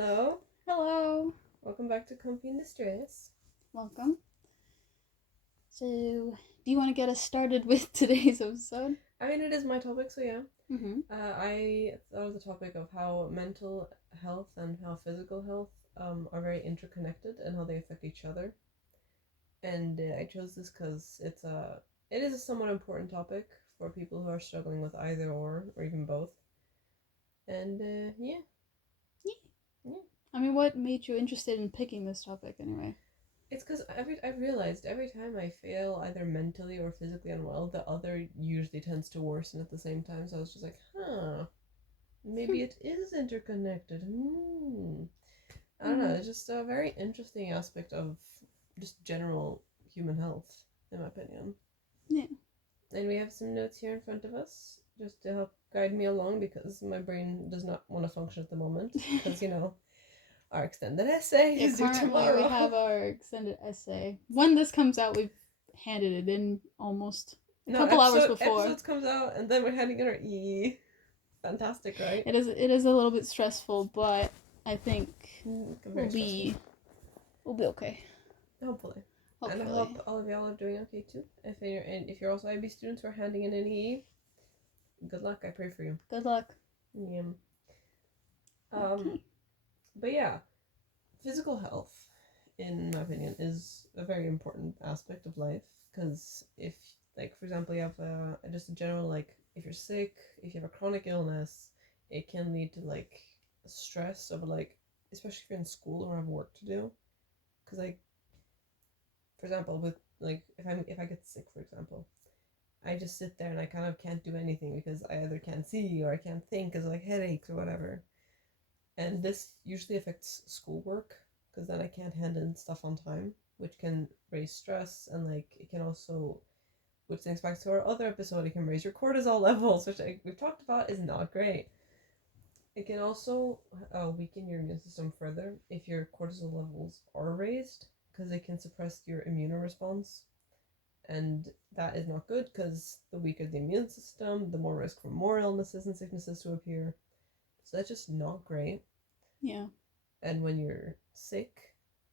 Hello, Hello. welcome back to Comfy in Distress. Welcome. So, do you want to get us started with today's episode? I mean, it is my topic, so yeah. Mm-hmm. I thought of the topic of how mental health and how physical health are very interconnected and how they affect each other. And I chose this because it is a somewhat important topic for people who are struggling with either or even both. And yeah, Yeah. yeah. I mean, what made you interested in picking this topic anyway? It's because I've realized every time I feel either mentally or physically unwell, the other usually tends to worsen at the same time. So I was just like, huh, maybe it is interconnected. I don't know. It's just a very interesting aspect of just general human health, in my opinion. Yeah. And we have some notes here in front of us just to help guide me along because my brain does not want to function at the moment. Because, our extended essay Yeah, is due currently we tomorrow. have our extended essay. When this comes out, we've handed it in almost a No, couple hours before. episodes comes out and then we're handing in our E. Fantastic, right? It is a little bit stressful, but I think we'll Very stressful. be we'll be okay. Hopefully. And I Hopefully. hope all of y'all are doing okay too. If you're also IB students who are handing in an EE, good luck. I pray for you. Good luck. Yeah. Okay. But yeah, physical health, in my opinion, is a very important aspect of life because if, like, for example, you have just a general, like, if you're sick, if you have a chronic illness, it can lead to like stress over, like, especially if you're in school or have work to do. Because, like, for example, with like if I get sick, for example, I just sit there and I kind of can't do anything because I either can't see or I can't think because like headaches or whatever. And this usually affects schoolwork because then I can't hand in stuff on time, which can raise stress and like it can also, which links back to our other episode, it can raise your cortisol levels, which we've talked about is not great. It can also weaken your immune system further if your cortisol levels are raised because it can suppress your immune response, and that is not good because the weaker the immune system, the more risk for more illnesses and sicknesses to appear. So that's just not great. Yeah. And when you're sick,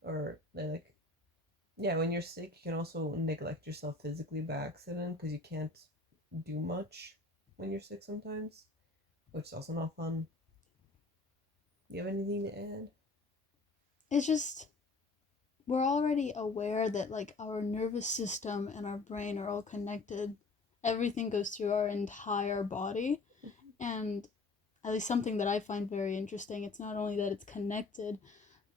or like, yeah, when you're sick, you can also neglect yourself physically by accident because you can't do much when you're sick sometimes, which is also not fun. Do you have anything to add? It's just we're already aware that like our nervous system and our brain are all connected. Everything goes through our entire body. And at least something that I find very interesting, it's not only that it's connected,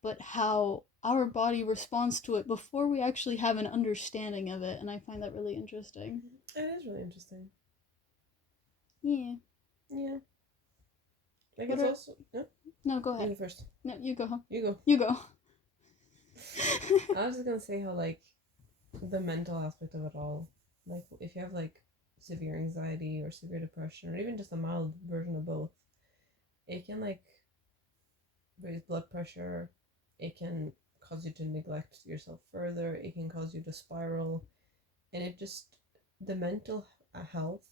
but how our body responds to it before we actually have an understanding of it. And I find that really interesting. It is really interesting. Yeah. Yeah. Like What it's are. also no. No, go You ahead. go first. No, you go. You go. You go. I was just gonna say how like the mental aspect of it all, like if you have like severe anxiety or severe depression or even just a mild version of both, it can like raise blood pressure, it can cause you to neglect yourself further, it can cause you to spiral, and it just, the mental health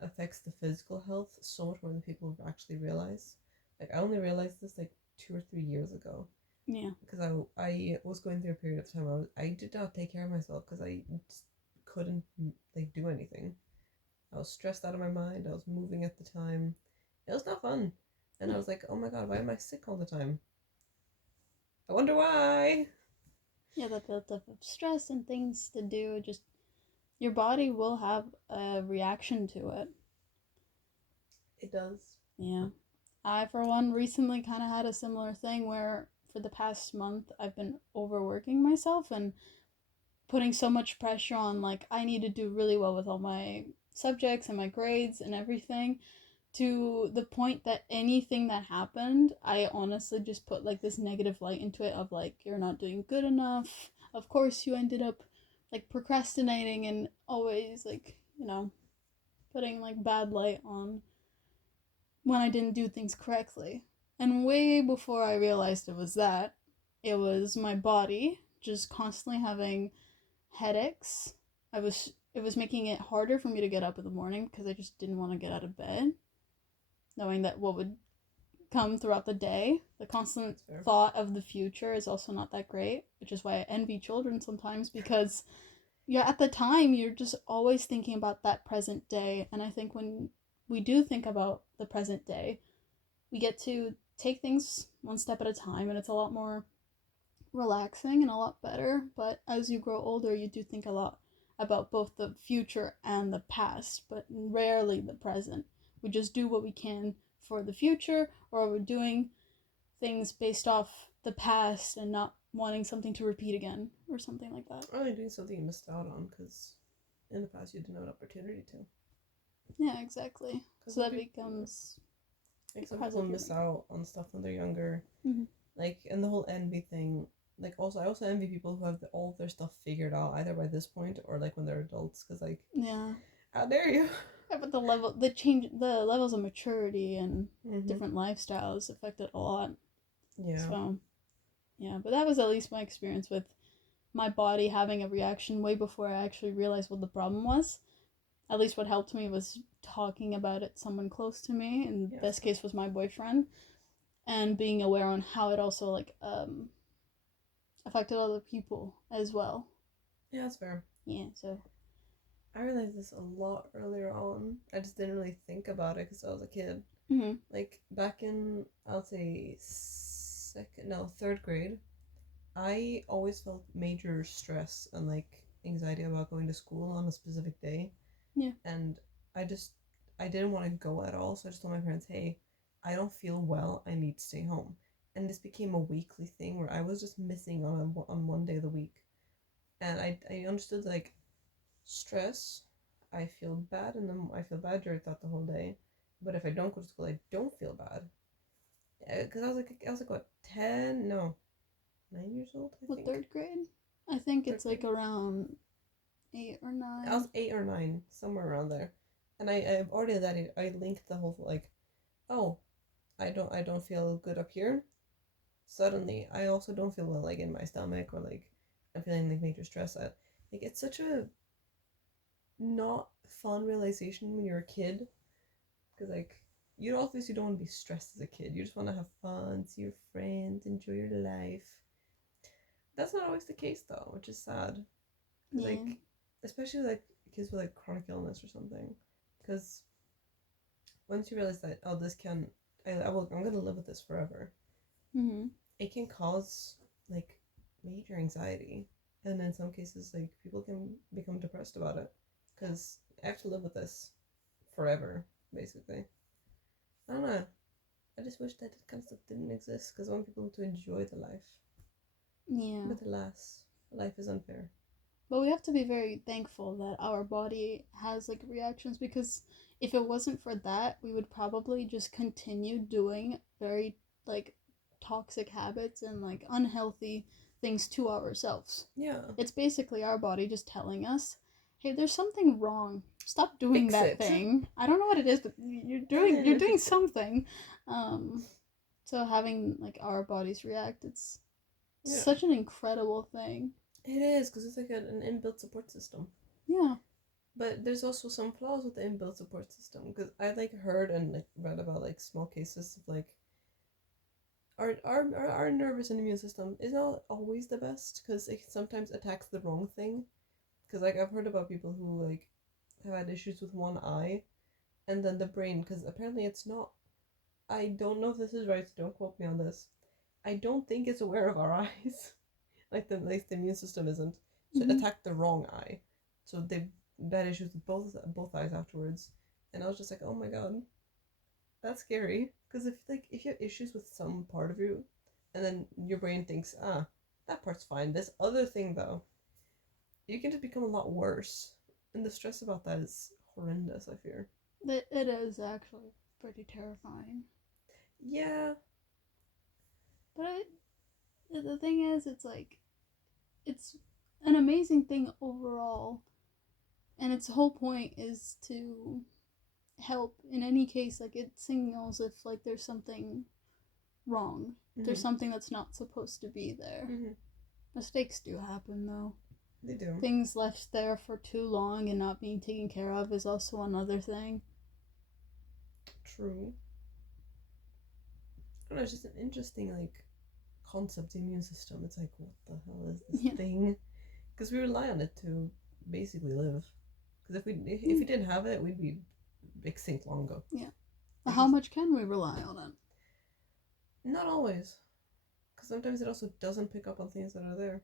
affects the physical health so much more than people actually realize. Like I only realized this like 2 or 3 years ago Yeah. because I was going through a period of time I did not take care of myself because I just couldn't like do anything. I was stressed out of my mind. I was moving at the time. It was not fun. And I Yeah. was like, oh my god, why am I sick all the time? I wonder why. Yeah, the built up of stress and things to do, just your body will have a reaction to it. It does. Yeah. I, for one, recently kind of had a similar thing where for the past month I've been overworking myself and putting so much pressure on, like, I need to do really well with all my subjects and my grades and everything, to the point that anything that happened, I honestly just put like this negative light into it of like, you're not doing good enough. Of course, you ended up like procrastinating and always like, putting like bad light on when I didn't do things correctly. And way before I realized it was that, it was my body just constantly having headaches. It was making it harder for me to get up in the morning because I just didn't want to get out of bed, knowing that what would come throughout the day. The constant That's fair. thought of the future is also not that great, which is why I envy children sometimes because yeah, at the time you're just always thinking about that present day. And I think when we do think about the present day, we get to take things one step at a time, and it's a lot more relaxing and a lot better. But as you grow older, you do think a lot about both the future and the past, but rarely the present. We just do what we can for the future, or we're doing things based off the past and not wanting something to repeat again or something like that. Or you're doing something you missed out on because in the past you didn't have an opportunity to. Yeah, exactly. So that becomes like some people miss out on stuff when they're younger. Mm-hmm. Like, and the whole envy thing. Like, also, I also envy people who have all of their stuff figured out either by this point or like when they're adults. Because like, yeah, how dare you? Yeah, but the levels of maturity and different lifestyles affect it a lot. Yeah. So, yeah, but that was at least my experience with my body having a reaction way before I actually realized what the problem was. At least what helped me was talking about it to someone close to me. In this case was my boyfriend. And being aware on how it also like affected other people as well. Yeah, that's fair. Yeah, so I realized this a lot earlier on. I just didn't really think about it because I was a kid. Mm-hmm. Like back in, I'll say third grade, I always felt major stress and like anxiety about going to school on a specific day. Yeah. And I didn't want to go at all. So I just told my parents, hey, I don't feel well. I need to stay home. And this became a weekly thing where I was just missing on one day of the week. And I understood like stress, I feel bad, and then I feel bad throughout the whole day. But if I don't go to school, I don't feel bad. Because I was like what 10? No, 9 years old. I think. Third grade? I think it's like around 8 or 9. I was 8 or 9, somewhere around there, and I've already that I linked the whole like, oh, I don't feel good up here. Suddenly, I also don't feel well like in my stomach or like I'm feeling like major stress at like it's such a not fun realization when you're a kid because like you obviously don't want to be stressed as a kid. You just want to have fun, see your friends, enjoy your life. That's not always the case though, which is sad. Yeah. Like, especially like kids with like chronic illness or something, because once you realize that I'm gonna live with this forever. Mm-hmm. It can cause like major anxiety, and in some cases like people can become depressed about it because I have to live with this forever, basically. I don't know. I just wish that kind of stuff didn't exist because I want people to enjoy the life. Yeah. But alas, life is unfair. But we have to be very thankful that our body has like reactions, because if it wasn't for that, we would probably just continue doing very like toxic habits and like unhealthy things to ourselves. Yeah. It's basically our body just telling us, hey, there's something wrong. Stop doing that thing. I don't know what it is, but you're doing something. So having like our bodies react, it's such an incredible thing. It is, because it's like an inbuilt support system. Yeah. But there's also some flaws with the inbuilt support system, because I like heard and like read about like small cases of like our nervous and immune system is not always the best because it sometimes attacks the wrong thing. Because like I've heard about people who like have had issues with one eye, and then the brain, because apparently it's not. I don't know if this is right, so don't quote me on this. I don't think it's aware of our eyes. Like the immune system isn't, so it attacked the wrong eye, so they had issues with both eyes afterwards, and I was just like, oh my god, that's scary. Because if you have issues with some part of you, and then your brain thinks, that part's fine, this other thing though, you can just become a lot worse, and the stress about that is horrendous. I fear it is actually pretty terrifying. Yeah, but the thing is, it's like, it's an amazing thing overall, and its whole point is to help in any case. Like, it signals if like there's something wrong, there's something that's not supposed to be there. Mistakes do happen though. They do. Things left there for too long and not being taken care of is also another thing. True. don't know, it's just an interesting like concept, the immune system. It's like, what the hell is this Yeah. thing? Because we rely on it to basically live. Because if we didn't have it, we'd be extinct long ago. Yeah. How much can we rely on it? Not always. Because sometimes it also doesn't pick up on things that are there,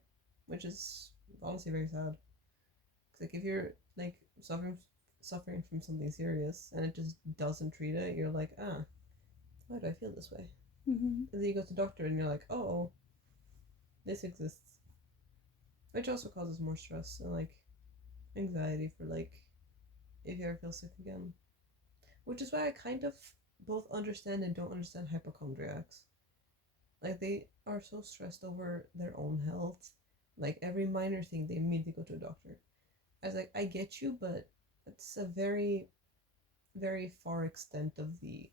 which is honestly very sad. Because like if you're like suffering from something serious and it just doesn't treat it, you're like, why do I feel this way? Mm-hmm. And then you go to the doctor and you're like, oh, this exists, which also causes more stress and like anxiety for like if you ever feel sick again. Which is why I kind of both understand and don't understand hypochondriacs. Like they are so stressed over their own health. Like every minor thing, they immediately go to a doctor. I was like, I get you, but it's a very, very far extent of the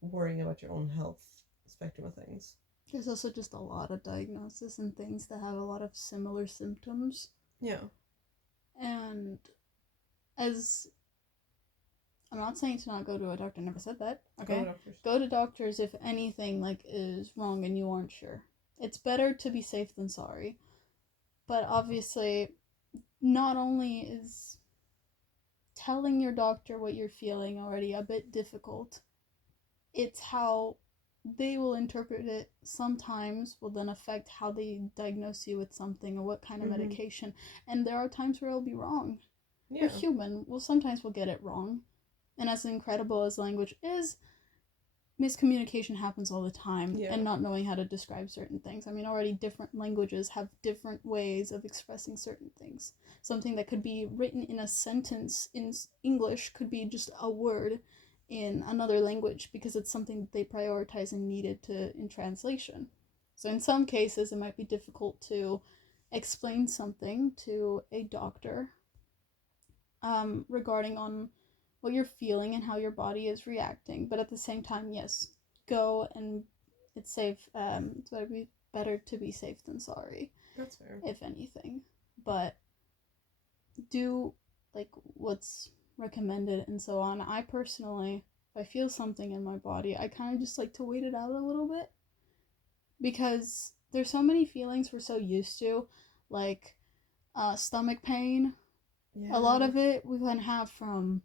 worrying about your own health spectrum of things. There's also just a lot of diagnoses and things that have a lot of similar symptoms. Yeah. And as I'm not saying to not go to a doctor, I never said that. Okay. Go to doctors. Go to doctors if anything like is wrong and you aren't sure. It's better to be safe than sorry. But obviously, not only is telling your doctor what you're feeling already a bit difficult, it's how they will interpret it sometimes will then affect how they diagnose you with something or what kind of medication. And there are times where it'll be wrong. Yeah. We're human. Sometimes we'll get it wrong. And as incredible as language is, miscommunication happens all the time. Yeah. And not knowing how to describe certain things. I mean, already different languages have different ways of expressing certain things. Something that could be written in a sentence in English could be just a word in another language because it's something that they prioritize and needed in translation. So in some cases, it might be difficult to explain something to a doctor regarding on what you're feeling and how your body is reacting. But at the same time, yes, go and it's safe. It's better to be safe than sorry. That's fair. If anything. But do like what's recommended and so on. I personally, if I feel something in my body, I kind of just like to wait it out a little bit. Because there's so many feelings we're so used to, like stomach pain. Yeah. A lot of it we can have from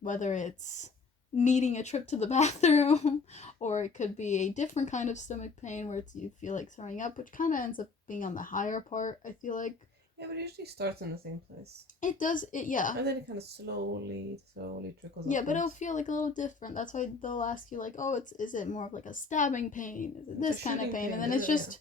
whether it's needing a trip to the bathroom or it could be a different kind of stomach pain where you feel like throwing up, which kind of ends up being on the higher part, I feel like. Yeah, but it usually starts in the same place. It does, yeah. And then it kind of slowly trickles Yeah, upwards. but it'll feel like a little different. That's why they'll ask you like, oh, is it more of like a stabbing pain? Is it this kind of pain? And then it's just,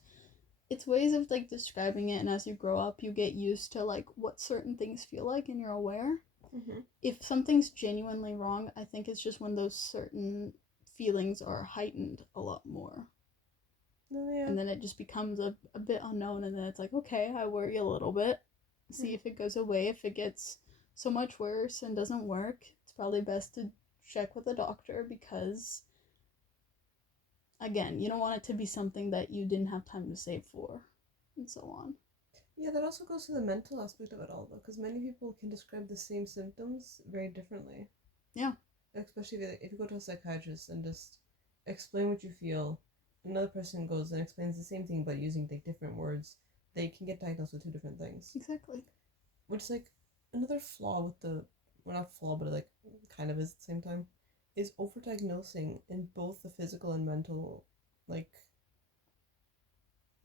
it's ways of like describing it. And as you grow up, you get used to like what certain things feel like and you're aware. Mm-hmm. If something's genuinely wrong, I think it's just when those certain feelings are heightened a lot more. Yeah. And then it just becomes a bit unknown, and then it's like, okay, I worry a little bit, see if it goes away. If it gets so much worse and doesn't work, it's probably best to check with a doctor because, again, you don't want it to be something that you didn't have time to save for, and so on. Yeah, that also goes to the mental aspect of it all, though, because many people can describe the same symptoms very differently. Yeah. Especially if you go to a psychiatrist and just explain what you feel, another person goes and explains the same thing but using like different words, they can get diagnosed with two different things. Exactly. Which is like another flaw with the, well, not flaw, but it like kind of is at the same time, is overdiagnosing in both the physical and mental, like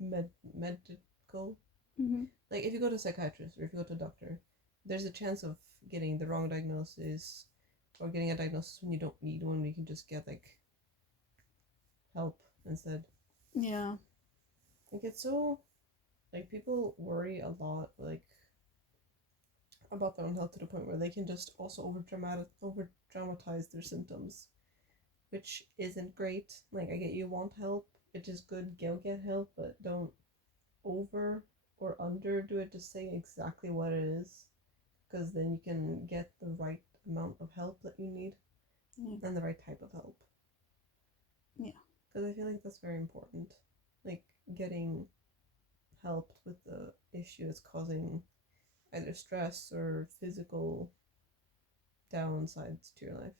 medical. Mm-hmm. Like if you go to a psychiatrist or if you go to a doctor, there's a chance of getting the wrong diagnosis or getting a diagnosis when you don't need one. You can just get like help instead. Yeah. Like it's so, like people worry a lot like about their own health to the point where they can just also over dramatize their symptoms, which isn't great. Like I get you want help, it is good, go get help, but don't over or under do it. Just say exactly what it is, because then you can get the right amount of help that you need. Yeah. And the right type of help. Yeah. Because I feel like that's very important. Like getting helped with the issue that's causing either stress or physical downsides to your life.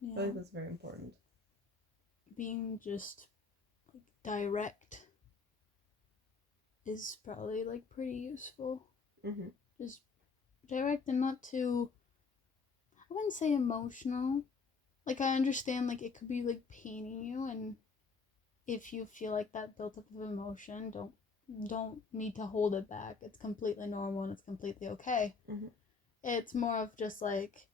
Yeah. I feel like that's very important. Being just like direct is probably like pretty useful. Mm-hmm. Just direct and not too, I wouldn't say emotional. Like I understand like it could be like paining you, and if you feel like that built up of emotion, don't need to hold it back. It's completely normal and it's completely okay. Mm-hmm. It's more of just like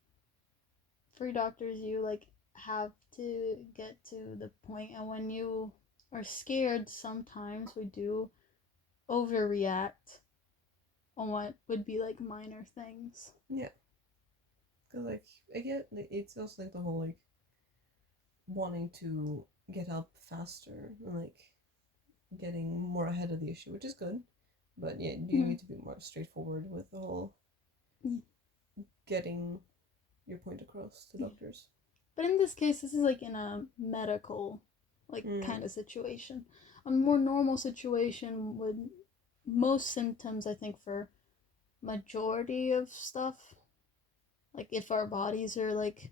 for doctors you like have to get to the point, and when you are scared sometimes we do overreact on what would be like minor things. Yeah, because like I get it's also like the whole like wanting to get help faster and like getting more ahead of the issue, which is good. But yeah, you need to be more straightforward with the whole getting your point across to doctors. But in this case, this is like in a medical, like kind of situation. A more normal situation would most symptoms, I think, for majority of stuff, like if our bodies are like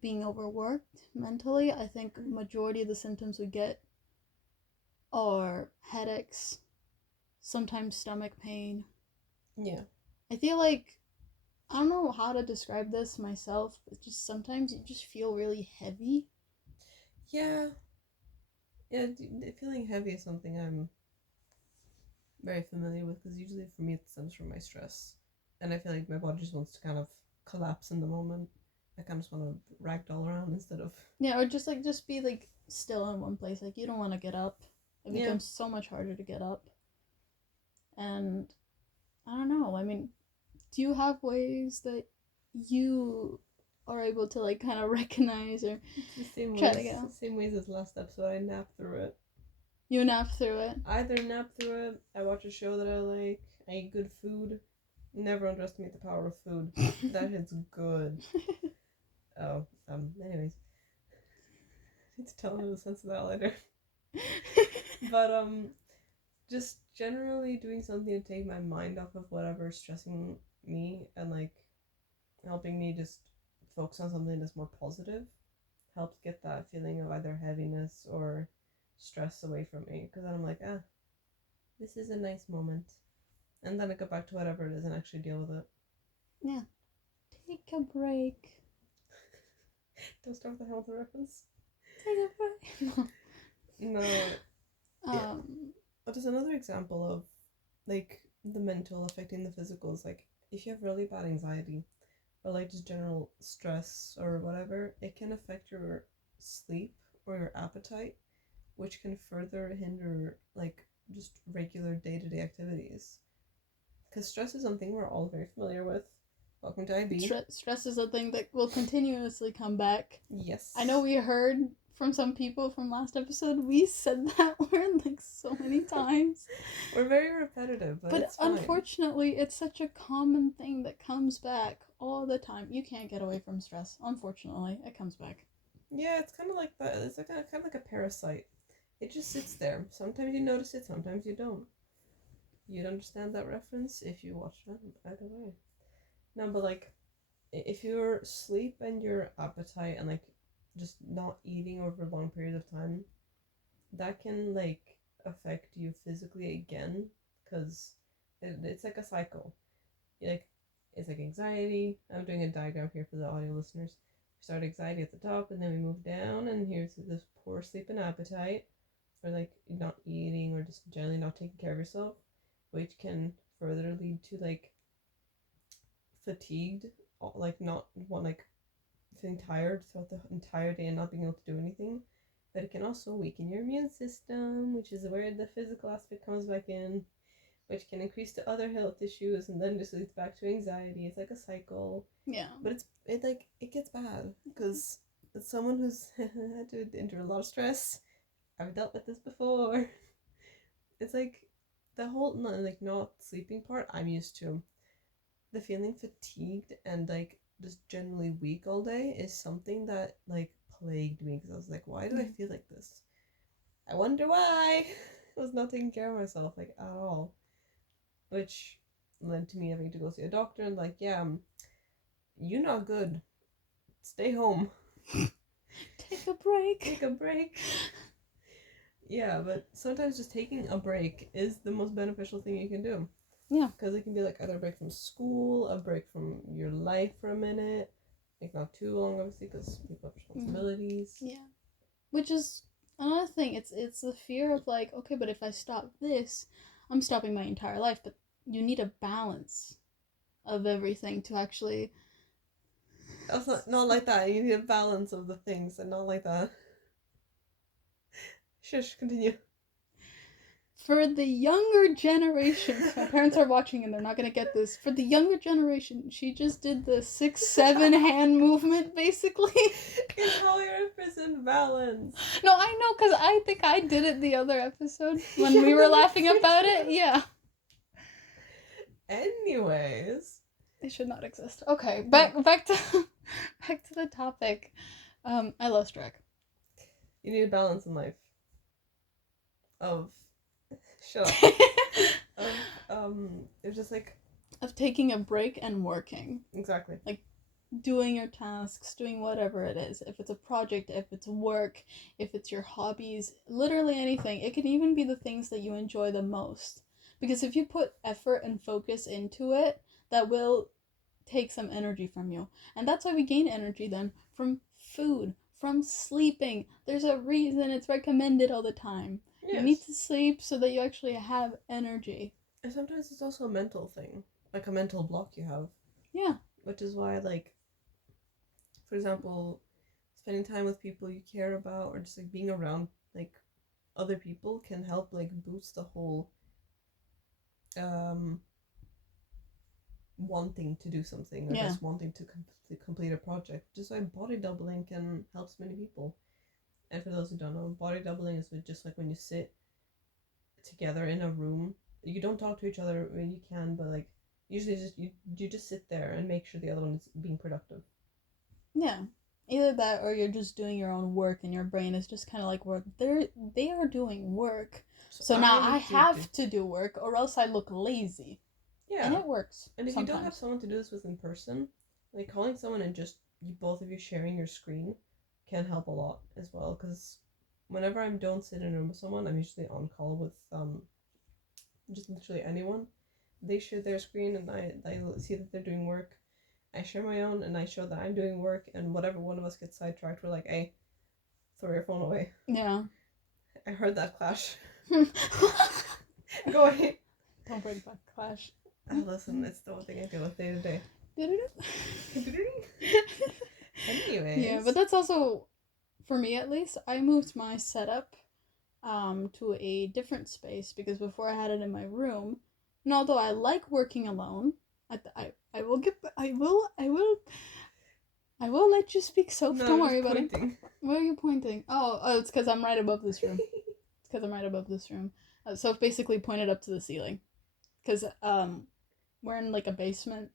being overworked mentally, I think majority of the symptoms we get are headaches, sometimes stomach pain. Yeah. I feel like I don't know how to describe this myself, but just sometimes you just feel really heavy. Yeah. Yeah, feeling heavy is something I'm very familiar with because usually for me it stems from my stress. And I feel like my body just wants to kind of collapse in the moment. I kind of just want to ragdoll around instead of. Yeah, or just be like still in one place. Like you don't want to get up. It becomes so much harder to get up. And I don't know. I mean, do you have ways that you are able to like kind of recognize or the same try ways, to get up? the same ways as last episode. I nap through it. You nap through it. Either nap through it. I watch a show that I like. I eat good food. Never underestimate the power of food. That shit's good. Oh, anyways. I need to tell him the sense of that later. But just generally doing something to take my mind off of whatever's stressing me and like helping me just focus on something that's more positive helps get that feeling of either heaviness or stress away from me, because then I'm like, this is a nice moment, and then I go back to whatever it is and actually deal with it. Yeah, take a break. Don't start with the Hamilton reference. Take a break. No. Yeah. But just another example of like the mental affecting the physical is like if you have really bad anxiety or like just general stress or whatever, it can affect your sleep or your appetite, which can further hinder like just regular day-to-day activities. Because stress is something we're all very familiar with. Welcome to IB. Stress is a thing that will continuously come back. Yes. I know we heard from some people from last episode, we said that word like so many times. We're very repetitive, but it's fine. Unfortunately, it's such a common thing that comes back all the time. You can't get away from stress. Unfortunately, it comes back. Yeah, it's kind of like that. It's like kind of like a parasite. It just sits there. Sometimes you notice it, sometimes you don't. You'd understand that reference if you watched it, either way. No, but like, if your sleep and your appetite and like just not eating over a long period of time, that can like affect you physically again, because it's like a cycle. Like, it's like anxiety. I'm doing a diagram here for the audio listeners. We start anxiety at the top, and then we move down, and here's this poor sleep and appetite, or like not eating, or just generally not taking care of yourself, which can further lead to like fatigued, like not one like feeling tired throughout the entire day and not being able to do anything. But it can also weaken your immune system, which is where the physical aspect comes back in, which can increase to other health issues, and then just leads back to anxiety. It's like a cycle. Yeah. But it gets bad because as someone who's had to endure a lot of stress, I've dealt with this before. It's like the whole not sleeping part I'm used to. The feeling fatigued and like just generally weak all day is something that like plagued me, because I was like, why do I feel like this? I wonder why. I was not taking care of myself like at all, which led to me having to go see a doctor and like, yeah, you're not good. Stay home. Take a break. Take a break. Yeah, but sometimes just taking a break is the most beneficial thing you can do. Yeah. Because it can be like either a break from school, a break from your life for a minute. Like not too long, obviously, because people have responsibilities. Yeah. Which is another thing. It's the fear of like, okay, but if I stop this, I'm stopping my entire life. But you need a balance of everything to actually. That's not like that. You need a balance of the things and not like that. Shush, continue. For the younger generation, my parents are watching and they're not gonna get this. For the younger generation, she just did the 6-7 hand movement basically. It's how you represent balance. No, I know, because I think I did it the other episode when Yeah, we were when we laughing first about met. it. Yeah. Anyways. They should not exist. Okay, back to back to the topic. I lost track. You need a balance in life. Of shut up. It's just like Of taking a break and working. exactly. Like doing your tasks, doing whatever it is. If it's a project, if it's work, if it's your hobbies, literally anything. It can even be the things that you enjoy the most. Because if you put effort and focus into it, that will take some energy from you. And that's why we gain energy then from food, from sleeping. There's a reason it's recommended all the time. Yes. You need to sleep so that you actually have energy. And sometimes it's also a mental thing. Like a mental block you have. Yeah. Which is why, like, for example, spending time with people you care about or just like being around like other people can help like boost the whole wanting to do something or just wanting to complete a project. Just like body doubling can help so many people. And for those who don't know, body doubling is just like when you sit together in a room. You don't talk to each other when you can, but like usually just you just sit there and make sure the other one is being productive. Yeah. Either that or you're just doing your own work and your brain is just kind of like, well, they are doing work. So now I have to do work or else I look lazy. Yeah. And it works. And if sometimes. You don't have someone to do this with in person, like calling someone and just you both of you sharing your screen can help a lot as well. Because whenever I don't sit in a room with someone, I'm usually on call with just literally anyone. They share their screen and I see that they're doing work. I share my own and I show that I'm doing work, and whatever one of us gets sidetracked, we're like, hey, throw your phone away. Yeah. I heard that clash. Go away. Don't bring back clash. Listen, it's the one thing I deal with day to day. Anyways. Yeah, but that's also, for me at least, I moved my setup to a different space because before I had it in my room. And although I like working alone, I will let you speak, Soph. No, don't worry about it. Where are you pointing? Oh, it's because I'm right above this room. Soph basically pointed up to the ceiling. Because we're in like a basement.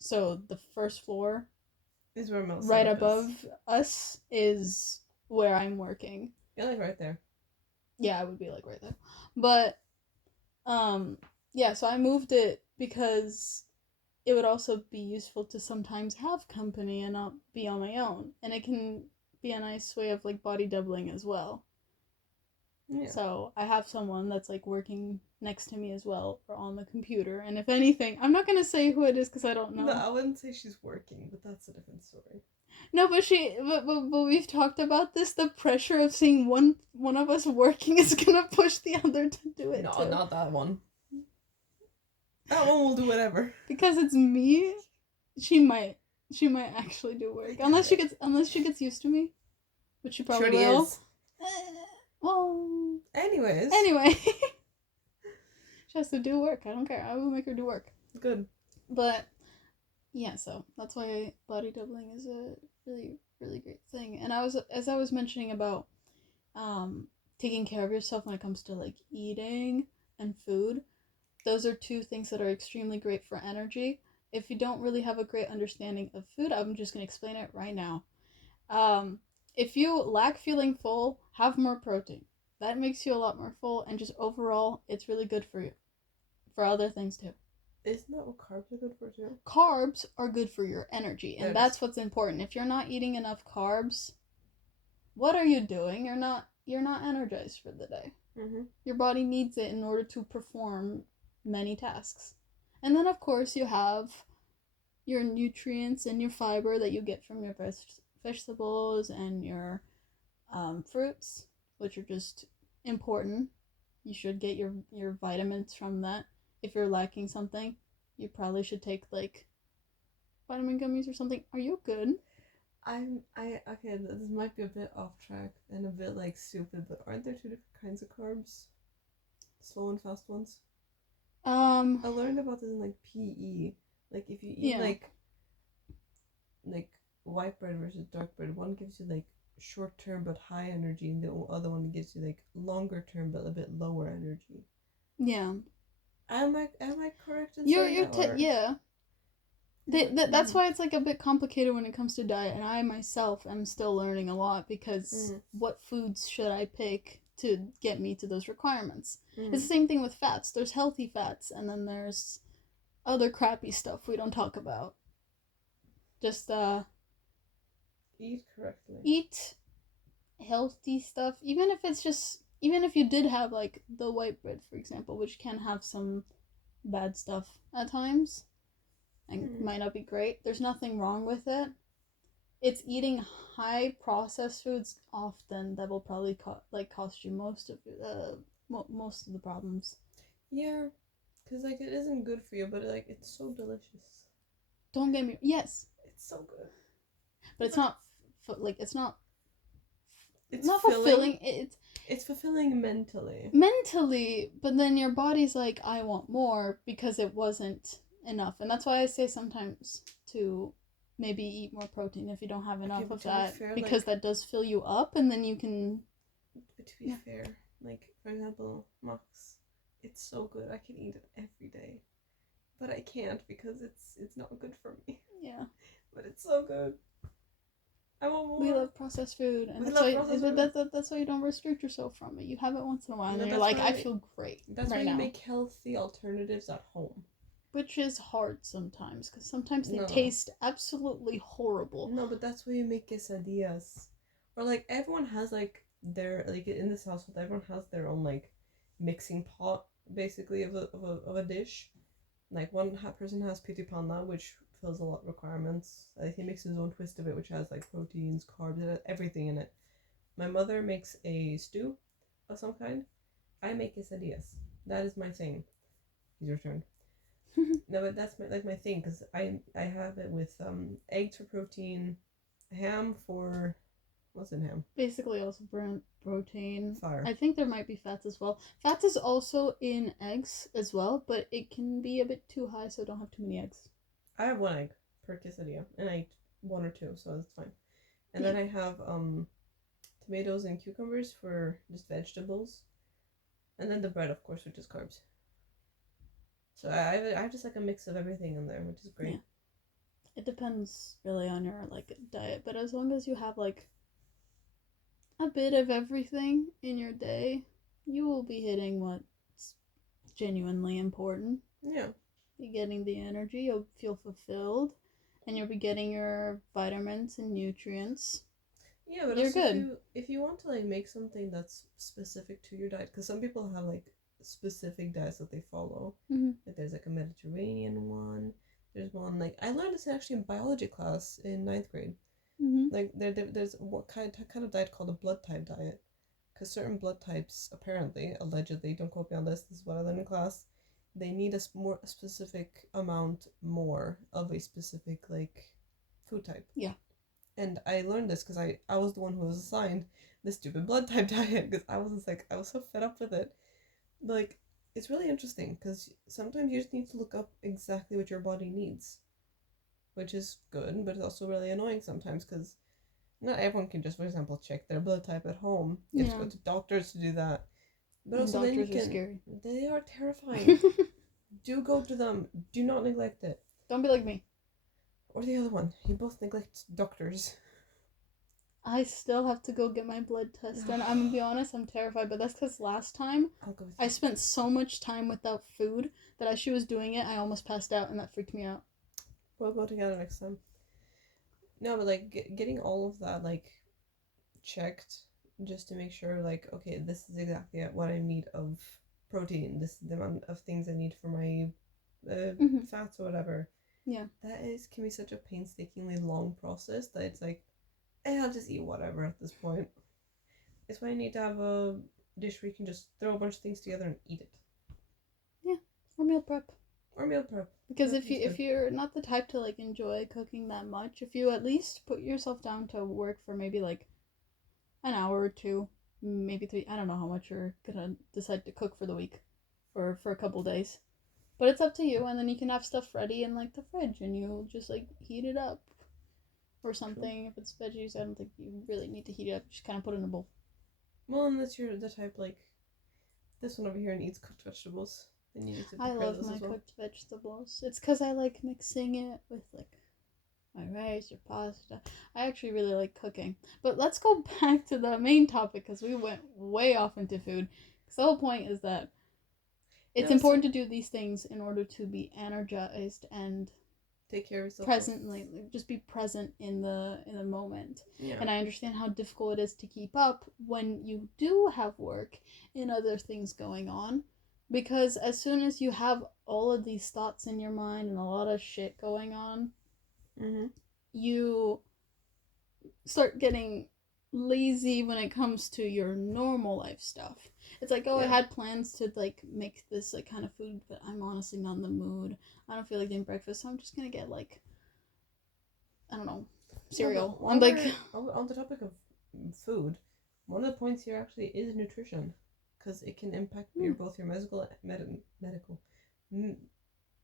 So the first floor is where most right above us is where I'm working. You're like right there. Yeah, I would be like right there. But yeah, so I moved it because it would also be useful to sometimes have company and not be on my own. And it can be a nice way of like body doubling as well. Yeah. So I have someone that's like working next to me as well or on the computer. And if anything, I'm not going to say who it is because I don't know. No, I wouldn't say she's working, but that's a different story. No, but we've talked about this. The pressure of seeing one of us working is going to push the other to do it. No, not that one. That one will do whatever. Because it's me, she might actually do work unless she gets used to me, which she probably will. Well. Anyway, she has to do work. I don't care. I will make her do work. Good. But yeah, so that's why body doubling is a really, really great thing. And as I was mentioning about taking care of yourself when it comes to like eating and food. Those are two things that are extremely great for energy. If you don't really have a great understanding of food, I'm just going to explain it right now. If you lack feeling full, have more protein. That makes you a lot more full, and just overall, it's really good for you. For other things too. Isn't that what carbs are good for too? Carbs are good for your energy, and that's what's important. If you're not eating enough carbs, what are you doing? You're not you're not energized for the day. Mm-hmm. Your body needs it in order to perform many tasks. And then, of course, you have your nutrients and your fiber that you get from your vegetables and your fruits, which are just important. You should get your vitamins from that. If you're lacking something, you probably should take like vitamin gummies or something. Are you good? Okay, this might be a bit off track and a bit like stupid, but aren't there two different kinds of carbs? Slow and fast ones? I learned about this in like PE. Like if you eat like white bread versus dark bread, one gives you like short term but high energy, and the other one gives you like longer term but a bit lower energy. Yeah. Am I correct in You're saying that? yeah. That's why it's like a bit complicated when it comes to diet, and I myself am still learning a lot because what foods should I pick to get me to those requirements? It's the same thing with fats. There's healthy fats, and then there's other crappy stuff we don't talk about. Just eat correctly. Eat healthy stuff, even if you did have like the white bread, for example, which can have some bad stuff at times and might not be great. There's nothing wrong with it. It's eating high processed foods often that will probably cost you most of the problems. Yeah, because like it isn't good for you, but like it's so delicious. Don't get me. Yes, it's so good, but it's not like it's not. It's not fulfilling. It's fulfilling mentally. Mentally, but then your body's like, I want more because it wasn't enough, and that's why I say sometimes to maybe eat more protein if you don't have enough of that, because that does fill you up, and then you can. But to be fair, like for example, Max, it's so good. I can eat it every day, but I can't because it's not good for me. Yeah. But it's so good. I want more. We love processed food, and that's why you don't restrict yourself from it. You have it once in a while, and you're like, I feel great. That's why you make healthy alternatives at home. Which is hard sometimes, because sometimes they taste absolutely horrible. No, but that's why you make quesadillas. Or like everyone has like their, like in this household, everyone has their own like mixing pot basically of a dish. Like one person has piti panda, which fills a lot of requirements. He makes his own twist of it, which has like proteins, carbs, everything in it. My mother makes a stew of some kind. I make quesadillas. That is my thing. He's returned. No, but that's my thing, because I have it with eggs for protein, ham for what's in ham? Basically, also protein. Fire. I think there might be fats as well. Fats is also in eggs as well, but it can be a bit too high, so don't have too many eggs. I have one egg per quesadilla, and I eat one or two, so that's fine. And then I have tomatoes and cucumbers for just vegetables, and then the bread, of course, which is carbs. So I have just like a mix of everything in there, which is great. Yeah. It depends really on your like diet, but as long as you have like a bit of everything in your day, you will be hitting what's genuinely important. Yeah. You're getting the energy, you'll feel fulfilled, and you'll be getting your vitamins and nutrients. Yeah, but you're also good. If you want to like make something that's specific to your diet, because some people have like specific diets that they follow. Like there's like a Mediterranean one. There's one like I learned this actually in biology class in 9th grade. Like there's what kind of diet called a blood type diet, because certain blood types apparently, allegedly, don't quote me on this. This is what I learned in class. They need a specific amount more of a specific like food type. Yeah. And I learned this because I was the one who was assigned this stupid blood type diet, because I was so fed up with it. Like, it's really interesting because sometimes you just need to look up exactly what your body needs, which is good, but it's also really annoying sometimes because not everyone can just, for example, check their blood type at home. You have to go to doctors to do that. But also doctors then you can, are scary. They are terrifying. Do go to them. Do not neglect it. Don't be like me. Or the other one. You both neglect doctors. I still have to go get my blood test, and I'm gonna be honest, I'm terrified, but that's because last time I spent so much time without food that as she was doing it, I almost passed out, and that freaked me out. We'll go together next time. No, but like getting all of that like checked just to make sure, like, okay, this is exactly what I need of protein. This is the amount of things I need for my fats or whatever. Yeah. That can be such a painstakingly long process that it's like, I'll just eat whatever at this point. It's why I need to have a dish where you can just throw a bunch of things together and eat it. Yeah, or meal prep. Or meal prep. Because if you're not the type to like enjoy cooking that much, if you at least put yourself down to work for maybe like an hour or two, maybe 3, I don't know how much you're gonna decide to cook for the week, for a couple days, but it's up to you. And then you can have stuff ready in like the fridge, and you'll just like heat it up or something. True. If it's veggies, I don't think you really need to heat it up. Just kind of put it in a bowl. Well, unless you're the type like this one over here and eats cooked vegetables, then you need to. I love my cooked vegetables. It's because I like mixing it with like my rice or pasta. I actually really like cooking. But let's go back to the main topic, because we went way off into food. Because the whole point is that it's important to do these things in order to be energized and take care of yourself. Presently, just be present in the moment. Yeah. And I understand how difficult it is to keep up when you do have work and other things going on. Because as soon as you have all of these thoughts in your mind and a lot of shit going on, you start getting lazy when it comes to your normal life stuff. It's like, I had plans to like make this like kind of food, but I'm honestly not in the mood. I don't feel like doing breakfast, so I'm just gonna get like, I don't know, cereal. On the topic of food, one of the points here actually is nutrition, because it can impact both your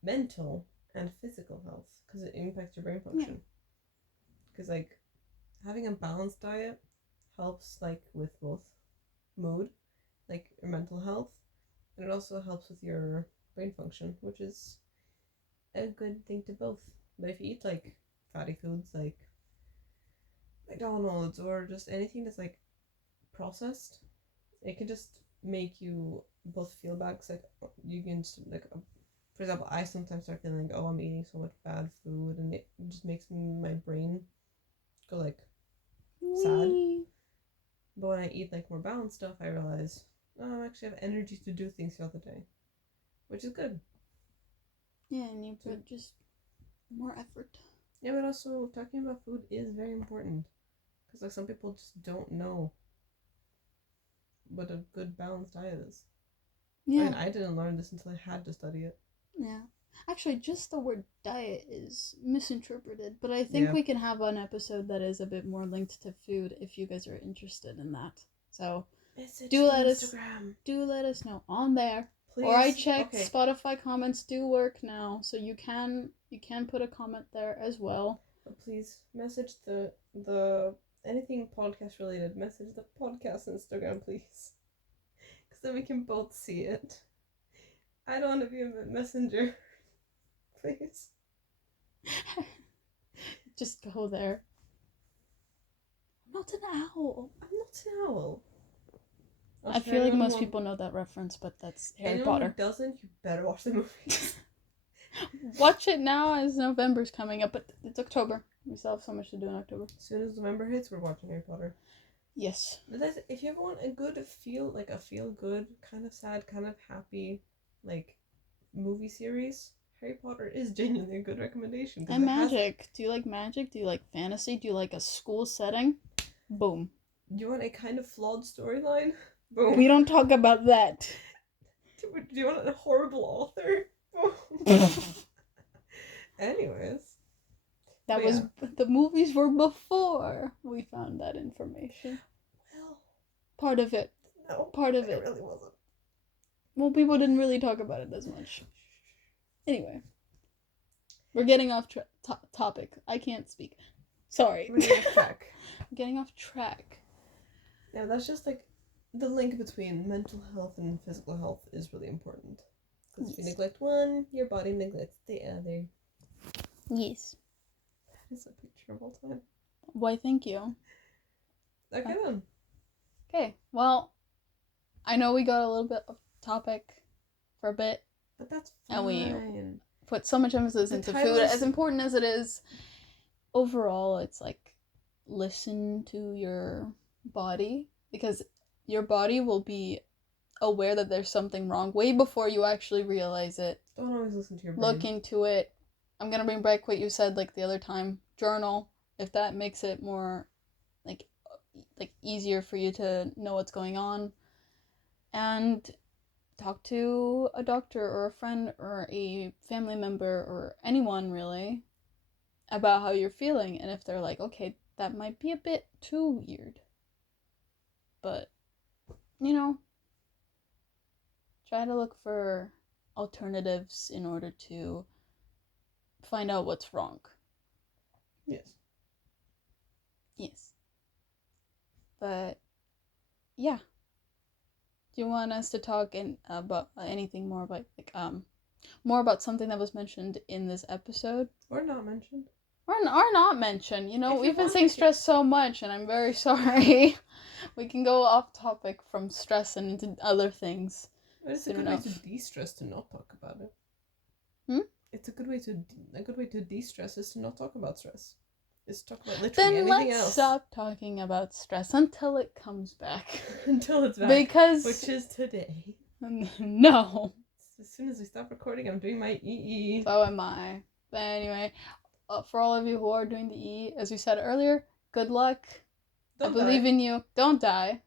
mental and physical health, because it impacts your brain function. Because like having a balanced diet helps like with both mood, like your mental health, and it also helps with your brain function, which is a good thing to both. But if you eat like fatty foods like McDonald's or just anything that's like processed, it can just make you both feel bad, because like you can just, like for example, I sometimes start feeling like, I'm eating so much bad food, and it just makes my brain go like sad. But when I eat like more balanced stuff, I realize, I actually have energy to do things the other day, which is good. Yeah, and you put just more effort. Yeah, but also talking about food is very important, because like some people just don't know what a good balanced diet is. Yeah. I mean, I didn't learn this until I had to study it. Yeah. Actually, just the word diet is misinterpreted, but I think we can have an episode that is a bit more linked to food if you guys are interested in that. So do let us know on there. Please. Or I checked Spotify comments do work now, so you can put a comment there as well. But please message the anything podcast related. Message the podcast Instagram, please, because then we can both see it. I don't want to be a messenger. Please. Just go there. I'm not an owl. I feel like most people know that reference, but that's Harry Potter. If anyone doesn't, you better watch the movie. Watch it now, as November's coming up, but it's October. We still have so much to do in October. As soon as November hits, we're watching Harry Potter. Yes. But if you ever want a good feel good, kind of sad, kind of happy, like movie series, Harry Potter is genuinely a good recommendation. And magic. Do you like magic? Do you like fantasy? Do you like a school setting? Boom. Do you want a kind of flawed storyline? Boom. We don't talk about that. Do you want a horrible author? Boom. Anyways. The movies were before we found that information. Well. Part of it. No. Part of it really wasn't. Well, people didn't really talk about it as much. Anyway. We're getting off topic. I can't speak. Sorry. We're getting off track. Getting off track. Yeah, that's just like the link between mental health and physical health is really important. Because if you neglect one, your body neglects the other. Yes. That is a picture of all time. Why, thank you. Okay then. Okay, well, I know we got a little bit off topic for a bit. But that's fine. And we put so much emphasis into food. As important as it is, overall, it's like, listen to your body because your body will be aware that there's something wrong way before you actually realize it. Don't always listen to your brain. Look into it. I'm gonna bring back what you said like the other time. Journal, if that makes it more like easier for you to know what's going on. And talk to a doctor or a friend or a family member or anyone really about how you're feeling, and if they're like, okay, that might be a bit too weird, but try to look for alternatives in order to find out what's wrong. Yes. But yeah, do you want us to talk about anything more about more about something that was mentioned in this episode Or not mentioned. or not mentioned? We've been saying want to. stress so much, and I'm very sorry. We can go off topic from stress and into other things. But it's a good way to de-stress to not talk about it. It's a good way to de-stress is to not talk about stress. Is to talk about literally anything else. Then let's stop talking about stress until it comes back. Until it's back. Because which is today. No. As soon as we stop recording, I'm doing my EE. So am I. But anyway, for all of you who are doing the EE, as we said earlier, good luck. I believe in you. Don't die.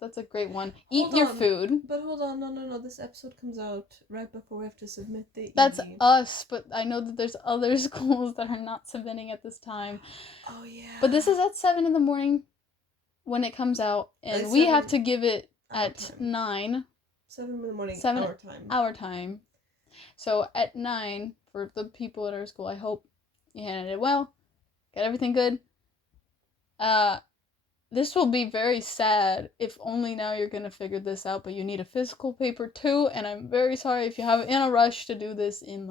That's a great one. Eat your food. But hold on, no. This episode comes out right before we have to submit the That's EE. us, but I know that there's other schools that are not submitting at this time. Oh, yeah. But this is at 7 in the morning when it comes out, and we have to give it at 9. 7 in the morning, 7 our time. Our time. So at 9, for the people at our school, I hope you handled it well. Got everything good. This will be very sad if only now you're going to figure this out, but you need a physical paper too, and I'm very sorry if you have in a rush to do this in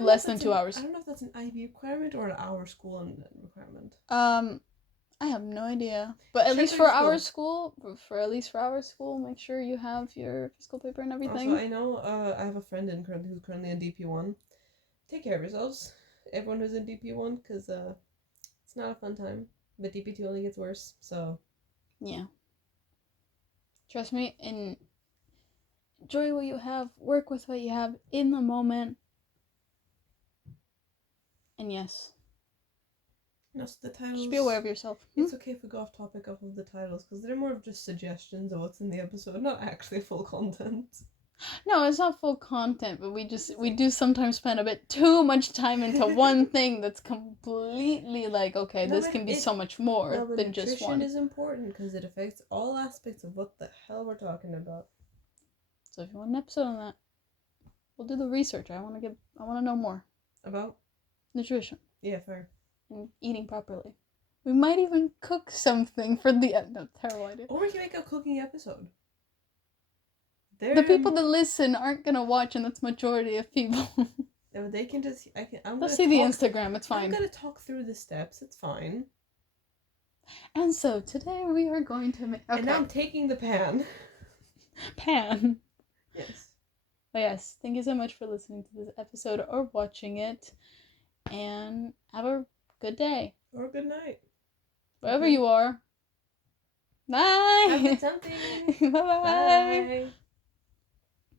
less than 2 hours. I don't know if that's an IB requirement or an our school requirement. I have no idea. But at least for our school, make sure you have your physical paper and everything. Also, I know I have a friend who's currently in DP1. Take care of yourselves, everyone who's in DP1, because it's not a fun time. But DP2 only gets worse, so... Yeah. Trust me, enjoy what you have, work with what you have in the moment. And yes. No, so the titles... Just be aware of yourself. It's okay if we go off topic of the titles, because they're more of just suggestions of what's in the episode, not actually full content. No, it's not full content, but we do sometimes spend a bit too much time into one thing that's completely this can be so much more than just one. Nutrition is important because it affects all aspects of what the hell we're talking about. So if you want an episode on that, we'll do the research. I want to know more about nutrition. Yeah, fair. And eating properly. We might even cook something for the end. No, terrible idea. Or we can make a cooking episode. The people that listen aren't gonna watch, and that's majority of people. No, they can just. They'll see the Instagram. It's fine. I'm gonna talk through the steps. It's fine. And so today we are going to make. Okay. And now I'm taking the pan. Pan. Yes. But yes, thank you so much for listening to this episode or watching it, and have a good day or good night, wherever you are. Bye. Have something. Bye. Bye.